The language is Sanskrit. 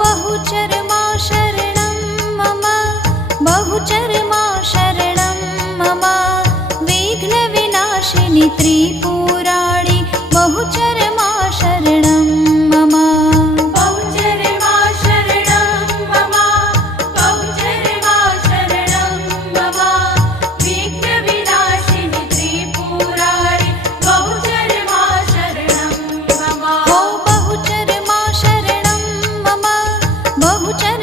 बहुचरमा शरणं मम बहुचरमा शरणं मम विघ्नविनाशिनि त्रिपुराणि बहुचरमा शरणं मम बहुचरमा शरणं मम बहुचरमा शरणं मम विघ्नविनाशिनि त्रिपुराणि बहुचरमा शरणं मम बहुचरमा शरणं मम बहुचरमा